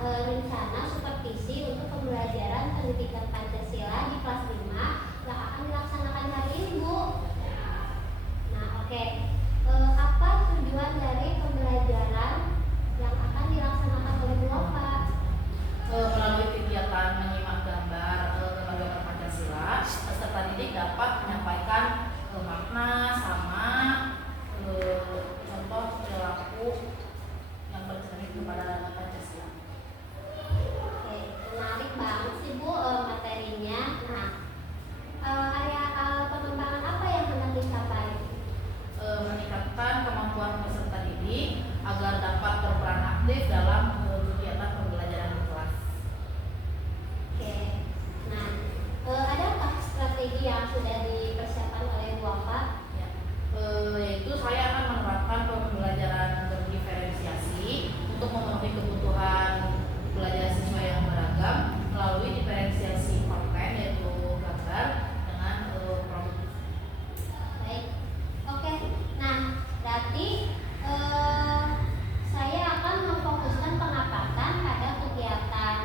rencana supervisi untuk pembelajaran pendidikan Pancasila di kelas 5 yang akan dilaksanakan hari ini, Bu. Nah, oke. Apa tujuan dari pembelajaran yang akan dilaksanakan oleh Bu Wafa? Melalui kegiatan menyimak gambar Pancasila, peserta didik dapat menyampaikan makna sama contoh perilaku yang bercermin kepada Pancasila. Oke, menarik banget sih, Bu, materinya. Nah, area pengembangan apa yang hendak dicapai? Meningkatkan kemampuan peserta didik agar dapat berperan aktif dalam kegiatan pembelajaran di kelas. Oke, nah, adakah strategi yang sudah dipersiapkan oleh Bu Wafa? Ya. Yaitu saya akan menerapkan pembelajaran berdiferensiasi untuk memenuhi kebutuhan belajar siswa yang beragam melalui diferensiasi konten, yaitu gambar dengan produktif. Baik, oke. Nah, berarti saya akan memfokuskan pengapatan pada kegiatan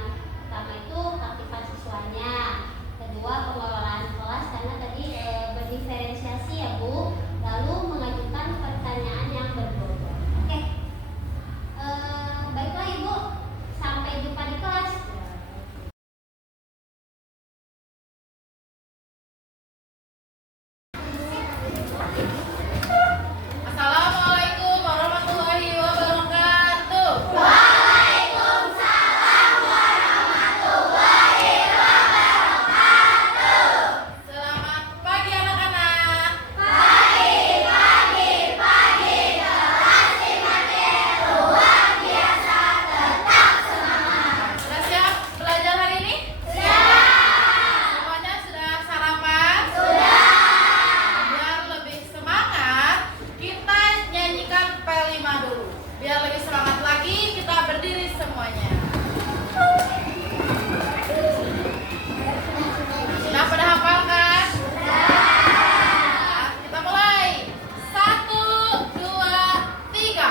pertama itu aktifan siswanya, kedua pengelolaan kelas karena tadi berdiferensiasi ya, Bu, lalu mengajukan pertanyaan yang berbobot. Oke, baiklah Ibu, sampai jumpa di kelas. Assalamualaikum warahmatullahi wabarakatuh. Selamat pagi anak-anak. Sudah siap belajar hari ini? Semuanya sudah sarapan? Biar lebih semangat, kita nyanyikan P5 dulu. Biar lebih semangat lagi, kita berdiri semuanya. Sudah pada hafal kan? Kita mulai. 1, 2, 3.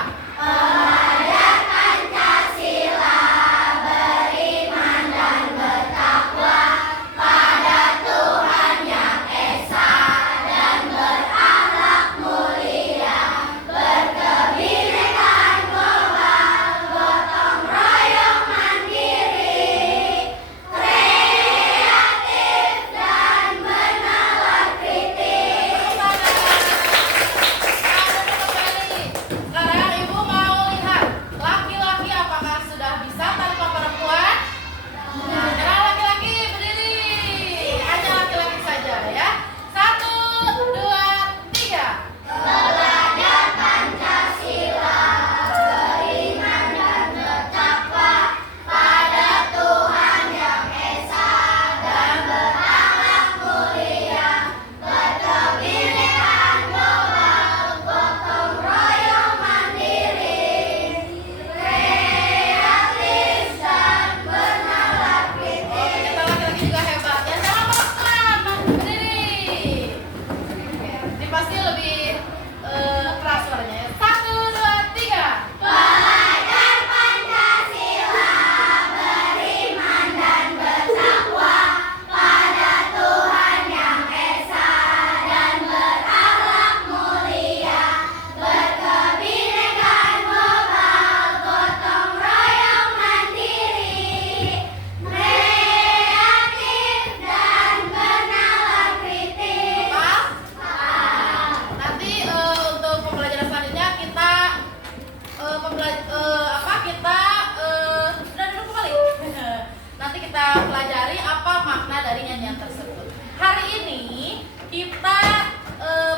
Sekarang ibu mau lihat laki-laki apakah sudah bisa tanpa perempuan? Sekarang laki-laki berdiri, hanya laki-laki saja ya. 1, 2, 3. Kita laki-laki juga hebat ya. Jangan makan, berdiri. Ini pasti lebih keras suaranya ya. 1, 2, 3. Nanti untuk pembelajaran selanjutnya kita sudah duduk kembali. Nanti kita pelajari apa makna dari nyanyian tersebut. Hari ini kita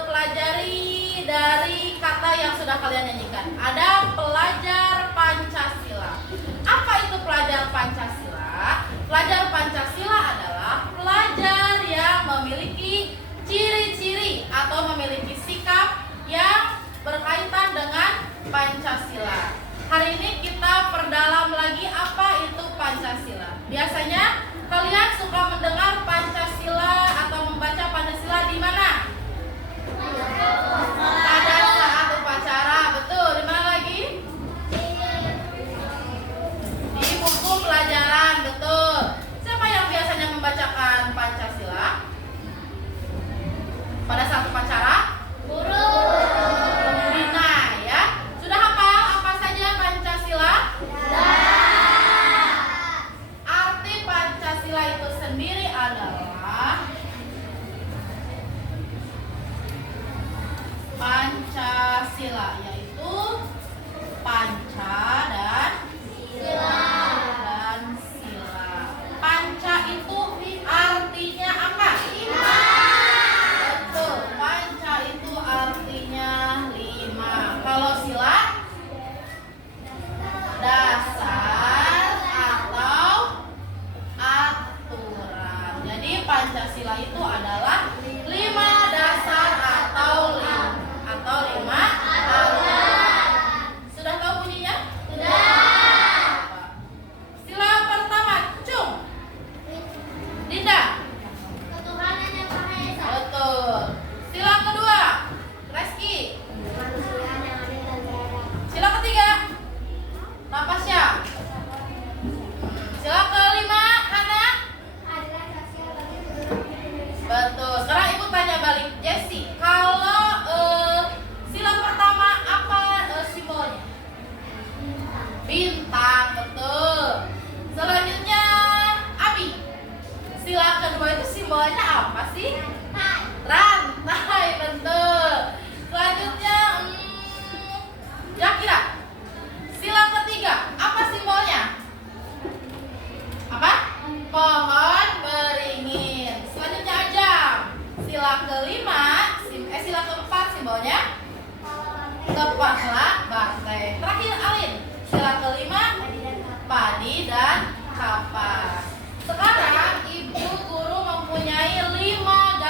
pelajari dari kata yang sudah kalian nyanyikan. Ada pelajar Pancasila. Apa itu pelajar Pancasila? Pelajar Pancasila adalah pelajar yang memiliki ciri-ciri atau memiliki sikap yang berkaitan dengan Pancasila. Hari ini kita perdalam lagi apa itu Pancasila. Biasanya kalian suka mendengar Pancasila atau membaca Pancasila di mana? Pada saat upacara, betul. Di mana lagi? simbolnya apa sih? Rantai, betul. Selanjutnya, kira-kira sila ketiga apa simbolnya? Apa? Pohon beringin. Selanjutnya ajam. Sila kelima, sila keempat simbolnya kepala banteng. Terakhir Alin, sila kelima padi dan kapas. Sekarang ibu guru mempunyai 5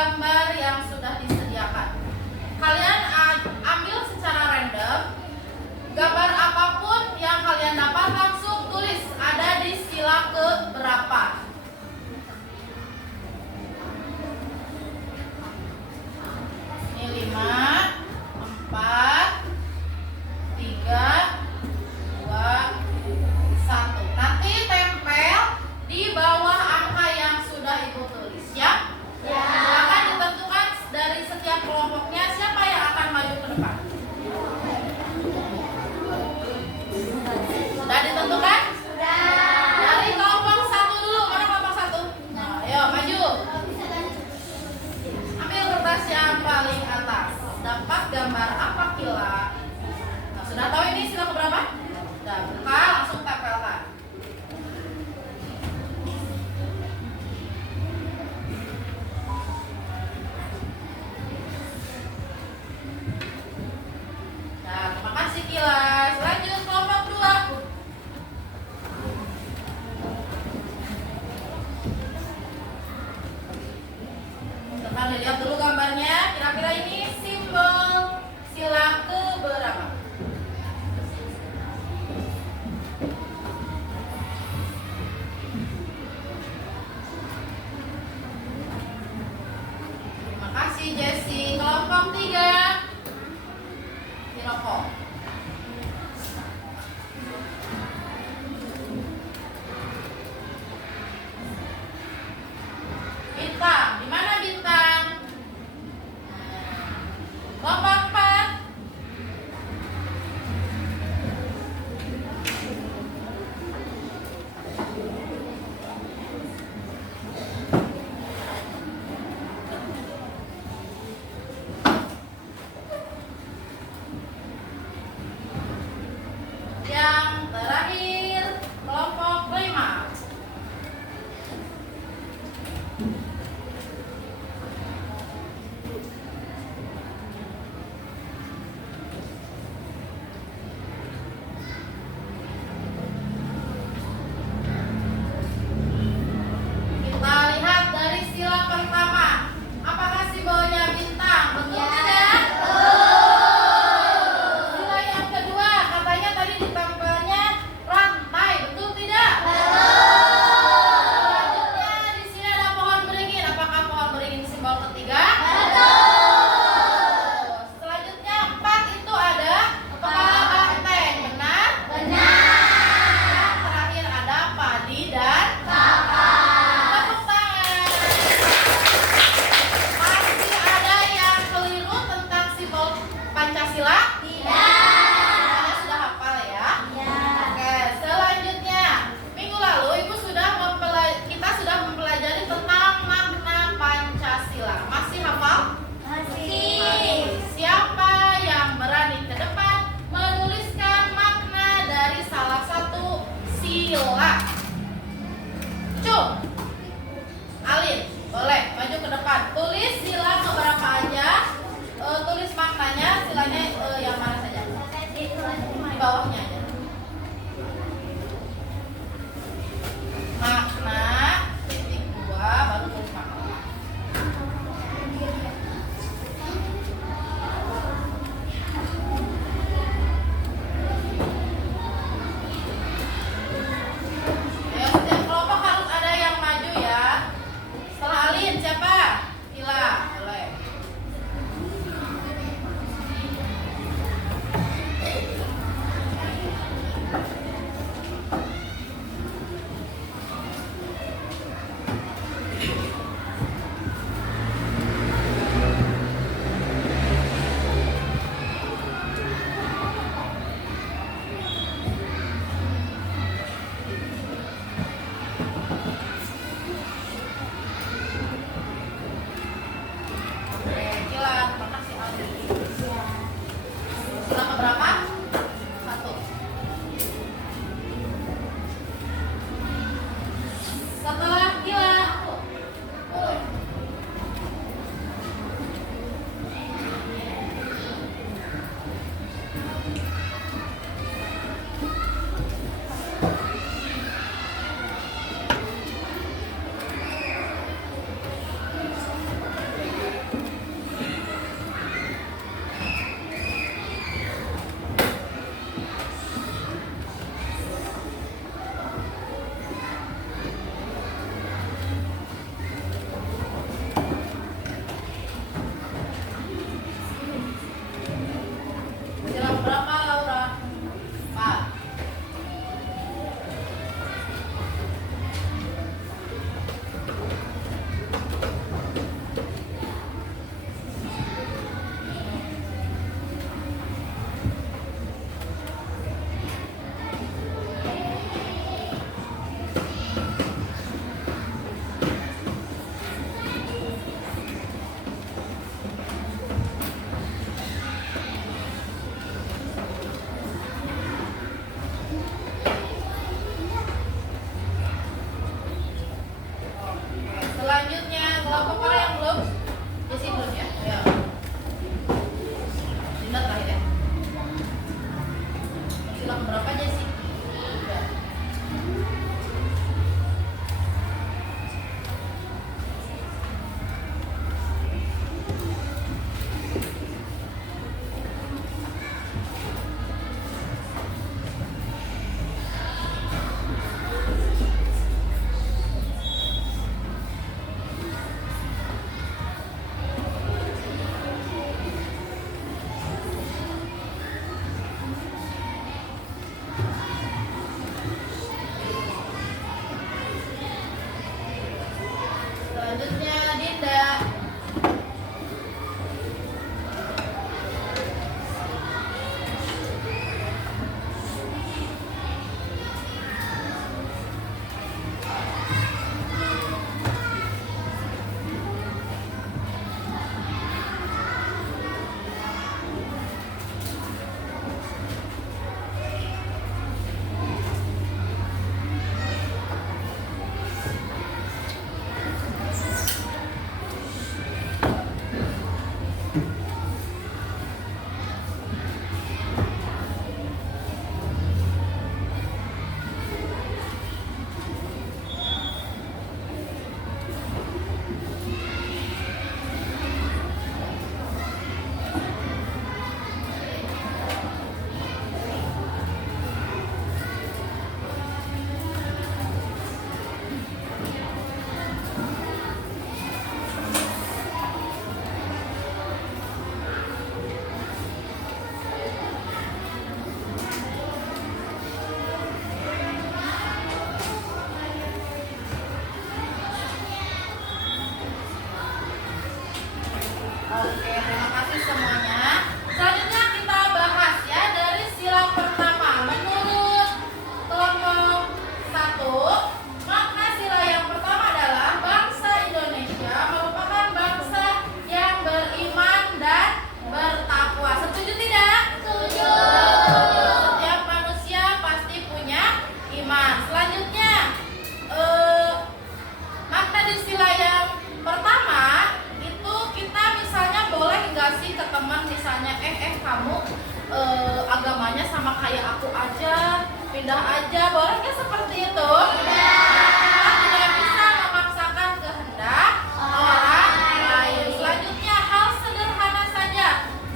agamanya sama kayak aku aja, pindah aja, boleh nggak seperti itu? Kita tidak bisa memaksakan kehendak orang lain. Selanjutnya hal sederhana saja.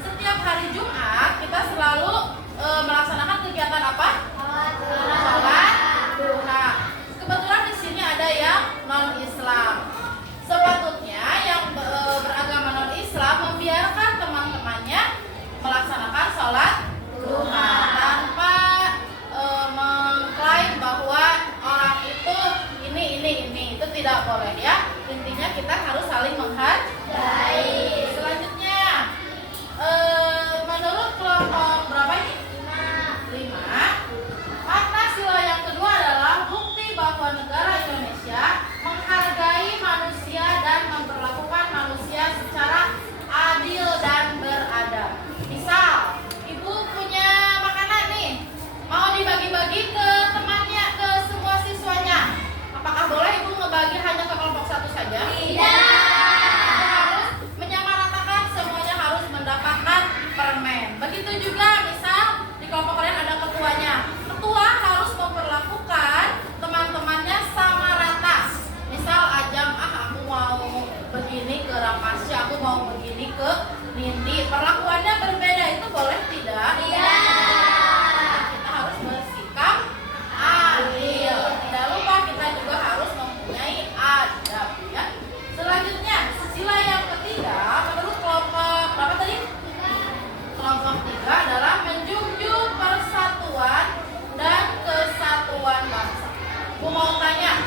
Setiap hari Jumat kita selalu melaksanakan kegiatan apa? Sholat duha. Kebetulan di sini ada yang non-Islam. Sepatutnya yang beragama non-Islam membiarkan teman-temannya melaksanakan sholat duha tanpa mengklaim bahwa orang itu ini itu tidak boleh ya. Intinya kita harus saling menghargai. Selanjutnya menurut kelompok berapa ini? 5. Makna sila yang kedua adalah bukti bahwa negara Indonesia menghargai manusia dan memperlakukan manusia secara adil dan beradab. Misal, ibu punya makanan nih, mau dibagi-bagi ke temannya, ke semua siswanya. Apakah boleh ibu ngebagi hanya ke kelompok satu saja? Tidak. Harus menyamaratakan, semuanya harus mendapatkan permen. Begitu juga misal di kelompok kalian ada ketuanya. Ketua harus memperlakukan teman-temannya sama rata. Misal Ajam, aku mau begini ke Ramasya, aku mau begini ke Nindi. Perlakuannya berbeda, itu boleh tidak? Tidak. Kita harus bersikap adil. Tidak lupa kita juga harus mempunyai adab ya. Selanjutnya, sila yang ketiga menurut kelompok berapa tadi? Kelompok 3 adalah menjunjung persatuan dan kesatuan bangsa. Aku mau tanya,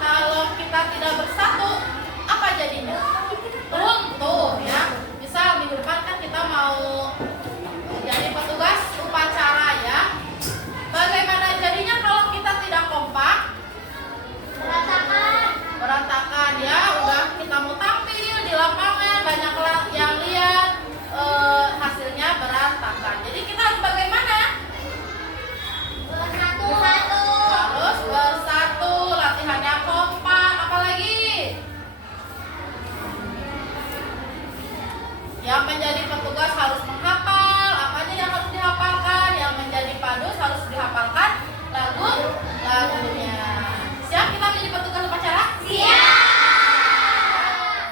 kalau kita tidak bersatu, apa jadinya? Runtuh ya. Misal minggu depan kan kita mau jadi petugas upacara ya. Bagaimana jadinya kalau kita tidak kompak? Berantakan ya. Udah kita mau tampil di lapangan, banyak yang lihat, hasilnya berantakan. Jadi kita harus bagaimana? Harus bersatu, latihannya kompak. Apalagi yang menjadi petugas harus menghafal. Apa aja yang harus dihafalkan? Yang menjadi padus harus dihafalkan lagunya. Siap kita menjadi petugas upacara? Siap.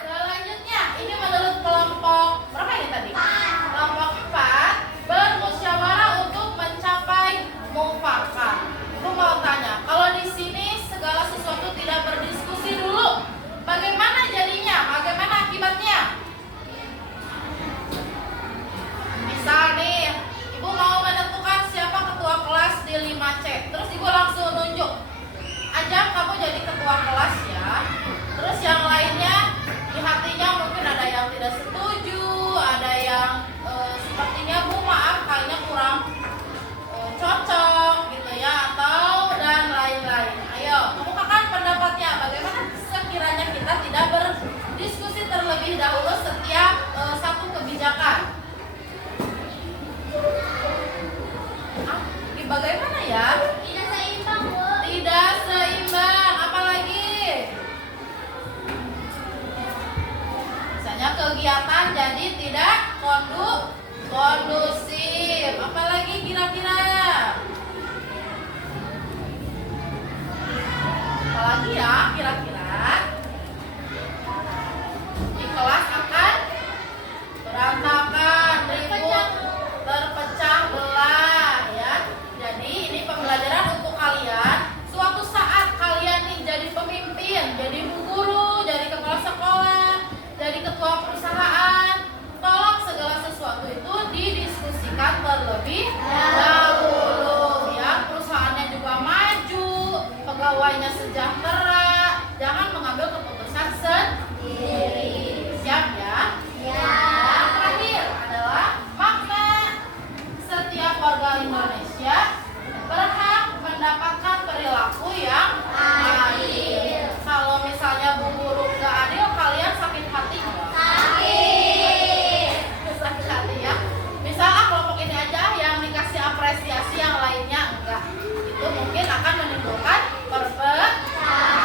Selanjutnya, ini menurut kelompok berapa ini tadi? Kelompok 4 bermusyawarah untuk mencapai mufakat. Aku mau tanya, kalau di sini segala sesuatu tidak berdiskusi dulu, bagaimana jadinya? Bagaimana akibatnya? Misal nih, ibu mau menentukan siapa ketua kelas di 5C, terus ibu langsung nunjuk, Ajam kamu jadi ketua kelas ya. Terus yang lainnya di hatinya mungkin ada yang tidak setuju, ada yang sepertinya bu maaf kayaknya kurang cocok gitu ya, atau dan lain-lain. Ayo, kemukakan pendapatnya. Bagaimana sekiranya kita tidak berdiskusi terlebih dahulu setiap satu kebijakan? Bagaimana ya? Tidak seimbang, Bu. Tidak seimbang. Apalagi misalnya kegiatan jadi tidak kondusif. Apalagi kira-kira? Apalagi ya kira-kira? Di kelas akan berantakan, ribut, terpecah belah ya. Jadi ini pembelajaran untuk kalian. Suatu saat kalian nih jadi pemimpin, jadi bu guru, jadi kepala sekolah, jadi ketua perusahaan, tolong segala sesuatu itu didiskusikan terlebih dahulu ya. Perusahaannya juga maju, pegawainya sejahtera, jangan mengambil keputusan sendiri. Siap ya? Yang terakhir adalah makna setiap warga Indonesia berhak mendapatkan perilaku yang adil. Kalau misalnya bu guru nggak adil, kalian sakit hati nggak? Sakit hati ya. Misal kelompok ini aja yang dikasih apresiasi, yang lainnya enggak, itu mungkin akan menimbulkan perbedaan.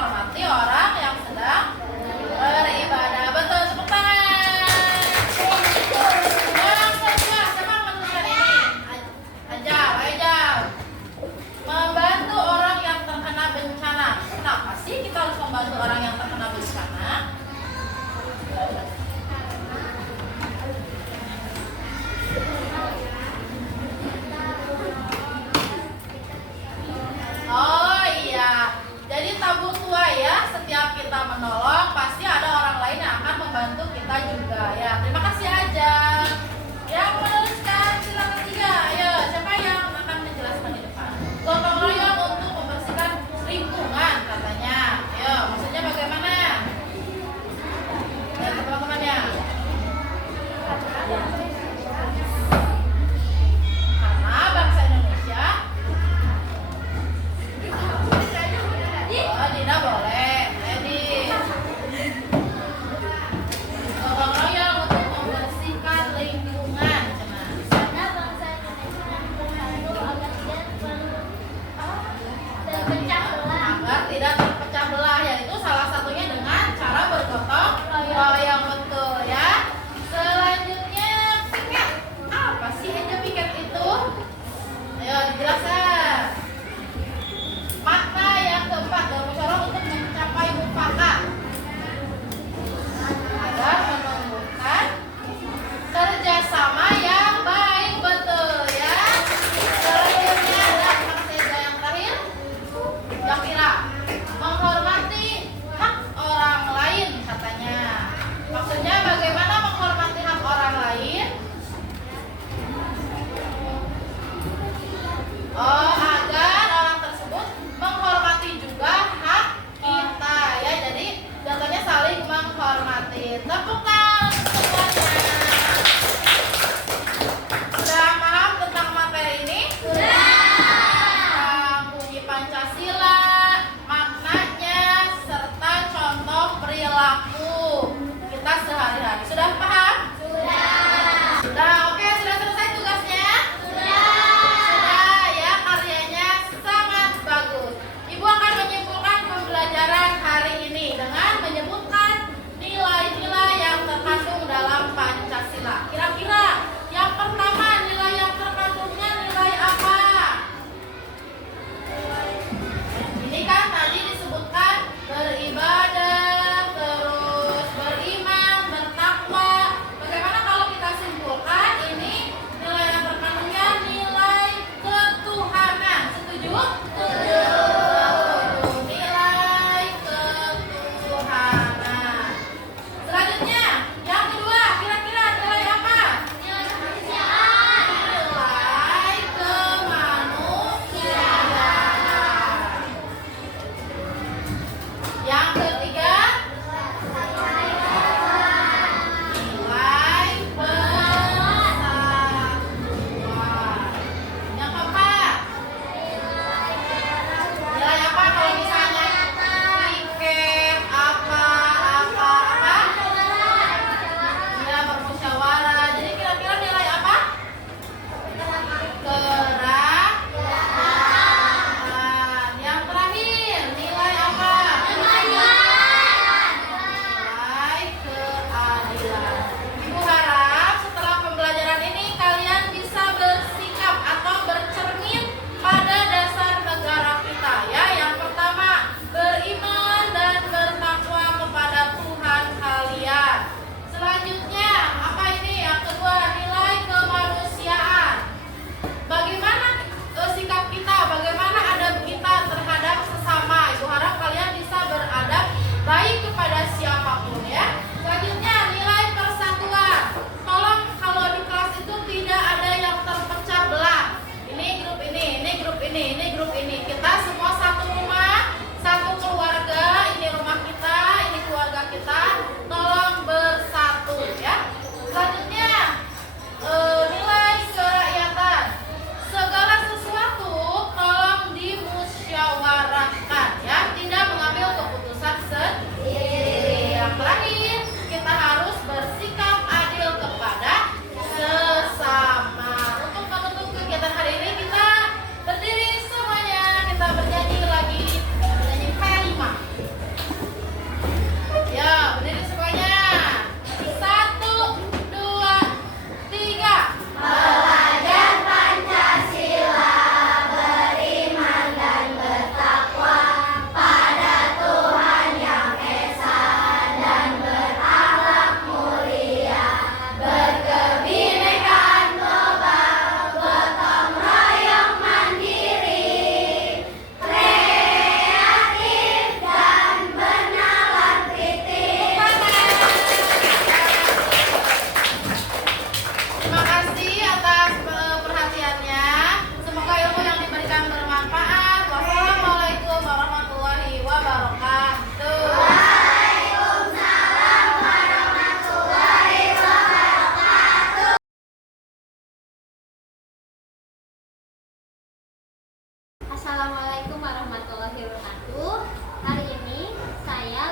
menghormati orang yang sedang beribadah. Betul, tepuk tangan. Yang kedua, siapa yang menuliskan ini? Ajar. Membantu orang yang terkena bencana. Kenapa sih kita harus membantu orang yang terkena bencana? Oh iya, jadi tabung tua ya. Setiap kita menolong, pasti ada orang lain yang akan membantu kita juga ya. Terima kasih aja. Yang menuliskan silakan 3. Ayo, siapa yang akan menjelaskan di depan? Gotong royong untuk membersihkan lingkungan katanya. Ayo, maksudnya bagaimana? Ya, teman-temannya. Karena bangsa Indonesia. Oh, Dina boleh. Edi.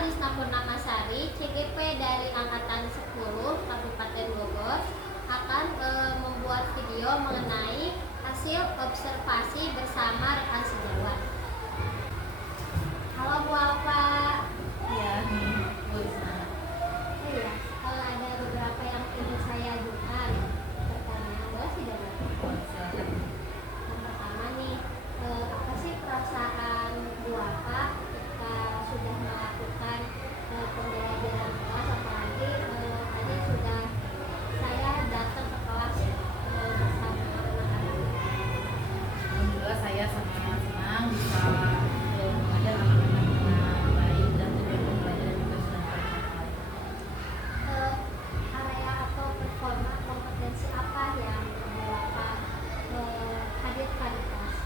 Lisna Purnamasari, CGP dari Angkatan 10 Kabupaten Bogor akan membuat video mengenai hasil observasi bersama rekan sejawat. Halo Bu Alfa. Iya nih Bu Lisna. Iya, ada beberapa yang ingin saya ajukan. Pertanyaan boleh tidak? Silakan. Yang pertama nih, apa sih perasaan Bu Alfa ketika sudah melakukan pembelajaran kelas, apalagi tadi sudah saya datang ke kelas bersama anak-anak. Alhamdulillah saya sangat senang bisa mengajar anak-anak dengan baik dan tujuan pembelajaran juga sudah tercapai. Area atau performa kompetensi apa yang Bapak hadirkan di kelas?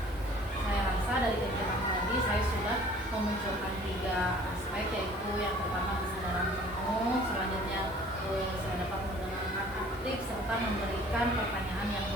Saya rasa dari kegiatan tadi saya sudah memunculkan 3 aspek, yaitu yang pertama kesadaran penuh, selanjutnya saya dapat mendengarkan aktif serta memberikan pertanyaan yang